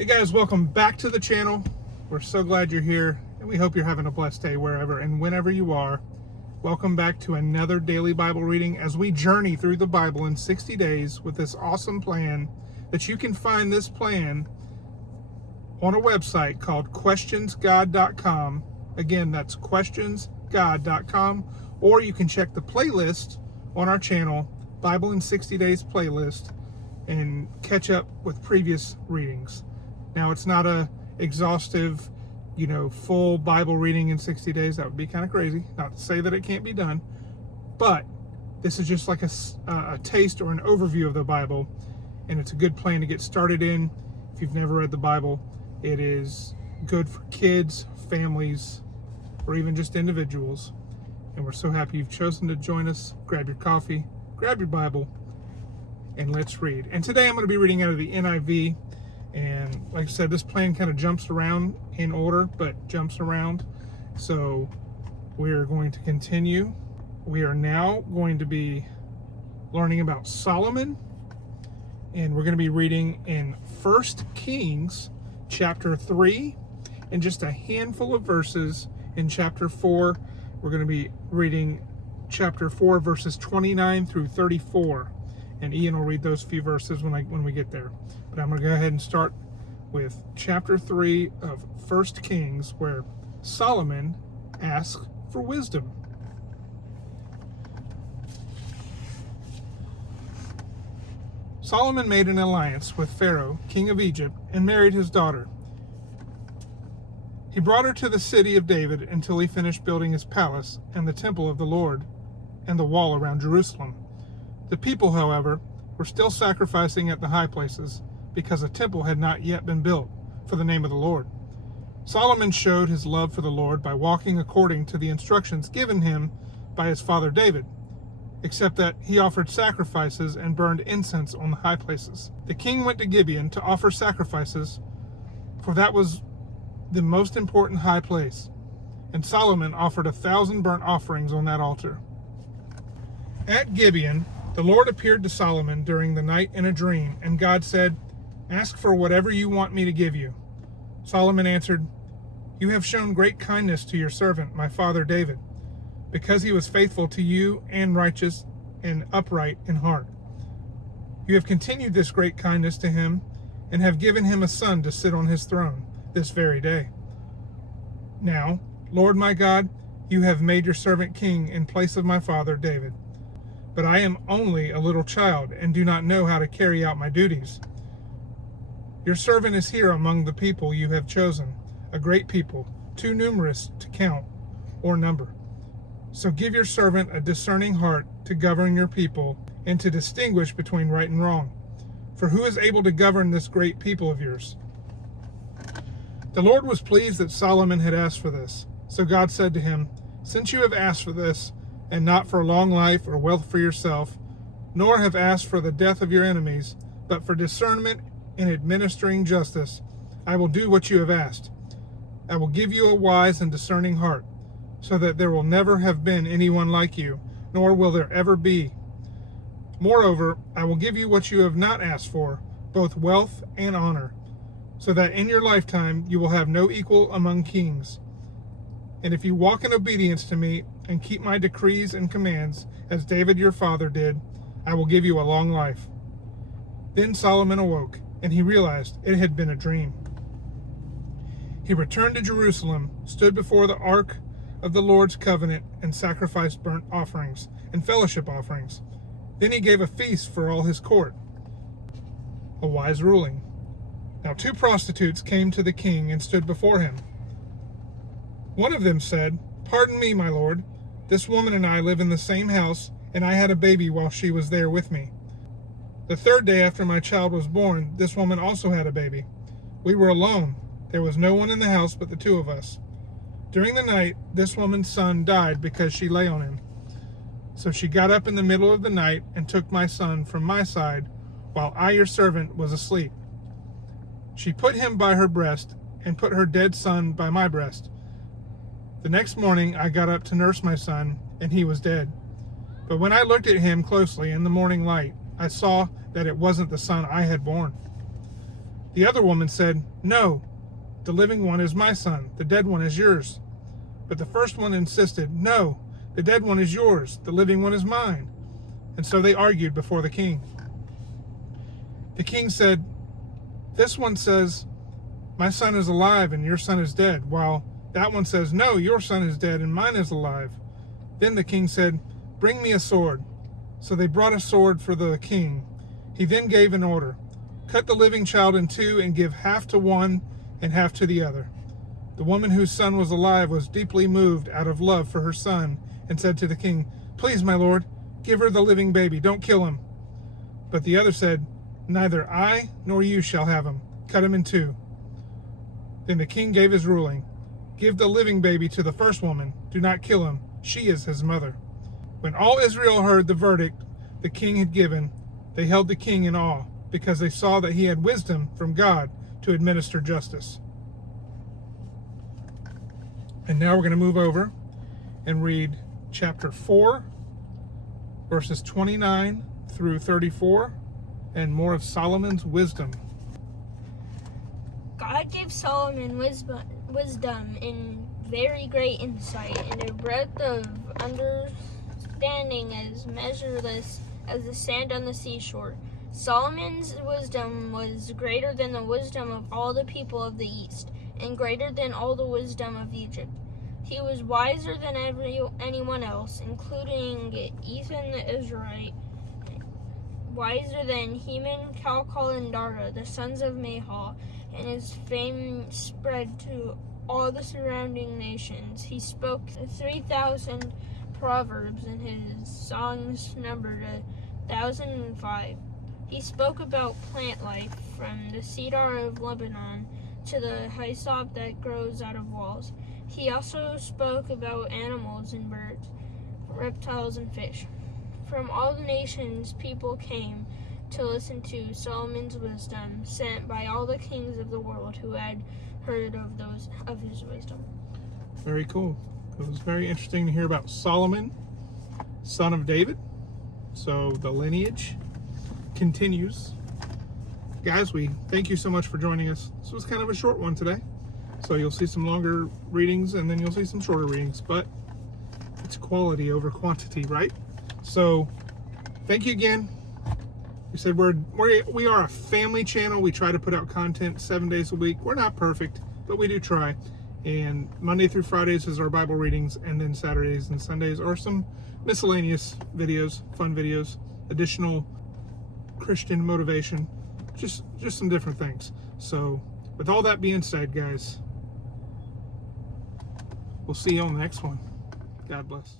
Hey guys, welcome back to the channel. We're so glad you're here, and we hope you're having a blessed day wherever and whenever you are. Welcome back to another daily Bible reading as we journey through the Bible in 60 days with this awesome plan that you can find this plan on a website called questionsgod.com. Again, that's questionsgod.com, or you can check the playlist on our channel, Bible in 60 Days playlist, and catch up with previous readings. Now, it's not a exhaustive, full Bible reading in 60 days. That would be kind of crazy. Not to say that it can't be done, but this is just like a taste or an overview of the Bible, and it's a good plan to get started in. If you've never read the Bible, it is good for kids, families, or even just individuals. And we're so happy you've chosen to join us. Grab your coffee, grab your Bible, and let's read. And today I'm going to be reading out of the NIV. And like I said, this plan kind of jumps around in order, but jumps around. So we're going to continue. We are now going to be learning about Solomon. And we're going to be reading in 1 Kings chapter 3 and just a handful of verses in chapter 4. We're going to be reading chapter 4, verses 29 through 34. And Ian will read those few verses when we get there. But I'm going to go ahead and start with chapter 3 of 1 Kings, where Solomon asks for wisdom. Solomon made an alliance with Pharaoh, king of Egypt, and married his daughter. He brought her to the city of David until he finished building his palace and the temple of the Lord and the wall around Jerusalem. The people, however, were still sacrificing at the high places because a temple had not yet been built for the name of the Lord. Solomon showed his love for the Lord by walking according to the instructions given him by his father David, except that he offered sacrifices and burned incense on the high places. The king went to Gibeon to offer sacrifices, for that was the most important high place, and Solomon offered 1,000 burnt offerings on that altar. At Gibeon, the Lord appeared to Solomon during the night in a dream, and God said, "Ask for whatever you want me to give you." Solomon answered, "You have shown great kindness to your servant, my father David, because he was faithful to you and righteous and upright in heart. You have continued this great kindness to him and have given him a son to sit on his throne this very day. Now, Lord my God, you have made your servant king in place of my father David. But I am only a little child and do not know how to carry out my duties. Your servant is here among the people you have chosen, a great people, too numerous to count or number. So give your servant a discerning heart to govern your people and to distinguish between right and wrong. For who is able to govern this great people of yours?" The Lord was pleased that Solomon had asked for this. So God said to him, "Since you have asked for this, and not for long life or wealth for yourself, nor have asked for the death of your enemies, but for discernment in administering justice, I will do what you have asked. I will give you a wise and discerning heart, so that there will never have been anyone like you, nor will there ever be. Moreover, I will give you what you have not asked for, both wealth and honor, so that in your lifetime you will have no equal among kings. And if you walk in obedience to me and keep my decrees and commands, as David your father did, I will give you a long life." Then Solomon awoke, and he realized it had been a dream. He returned to Jerusalem, stood before the ark of the Lord's covenant, and sacrificed burnt offerings and fellowship offerings. Then he gave a feast for all his court. A wise ruling. Now 2 prostitutes came to the king and stood before him. One of them said, "Pardon me, my lord. This woman and I live in the same house, and I had a baby while she was there with me. The 3rd day after my child was born, this woman also had a baby. We were alone. There was no one in the house but the 2 of us. During the night, this woman's son died because she lay on him. So she got up in the middle of the night and took my son from my side while I, your servant, was asleep. She put him by her breast and put her dead son by my breast. The next morning I got up to nurse my son, and he was dead. But when I looked at him closely in the morning light, I saw that it wasn't the son I had born. The other woman said, "No, the living one is my son, the dead one is yours." But the first one insisted, "No, the dead one is yours, the living one is mine." And so they argued before the king. The king said, "This one says, 'My son is alive and your son is dead,' while that one says, 'No, your son is dead and mine is alive.'" Then the king said, "Bring me a sword." So they brought a sword for the king. He then gave an order, "Cut the living child in two and give half to one and half to the other." The woman whose son was alive was deeply moved out of love for her son and said to the king, "Please, my lord, give her the living baby. Don't kill him." But the other said, "Neither I nor you shall have him. Cut him in two." Then the king gave his ruling, "Give the living baby to the first woman. Do not kill him. She is his mother." When all Israel heard the verdict the king had given, they held the king in awe, because they saw that he had wisdom from God to administer justice. And now we're going to move over and read chapter 4, verses 29 through 34, and more of Solomon's wisdom. God gave Solomon wisdom and very great insight, and a breadth of understanding as measureless as the sand on the seashore. Solomon's wisdom was greater than the wisdom of all the people of the East, and greater than all the wisdom of Egypt. He was wiser than anyone else, including Ethan the Israelite, wiser than Heman, Calcol, and Dara, the sons of Mahal, and his fame spread to all the surrounding nations. He spoke 3,000 proverbs, and his songs numbered 1,005. He spoke about plant life, from the cedar of Lebanon to the hyssop that grows out of walls. He also spoke about animals and birds, reptiles and fish. From all the nations people came to listen to Solomon's wisdom, sent by all the kings of the world who had heard of his wisdom. Very cool. It was very interesting to hear about Solomon, son of David. So the lineage continues. Guys, we thank you so much for joining us. This was kind of a short one today. So you'll see some longer readings and then you'll see some shorter readings, but it's quality over quantity, right? So thank you again. We said we are a family channel. We try to put out content 7 days a week. We're not perfect, but we do try. And Monday through Fridays is our Bible readings, and then Saturdays and Sundays are some miscellaneous videos, fun videos, additional Christian motivation, just some different things. So with all that being said, guys, we'll see you on the next one. God bless.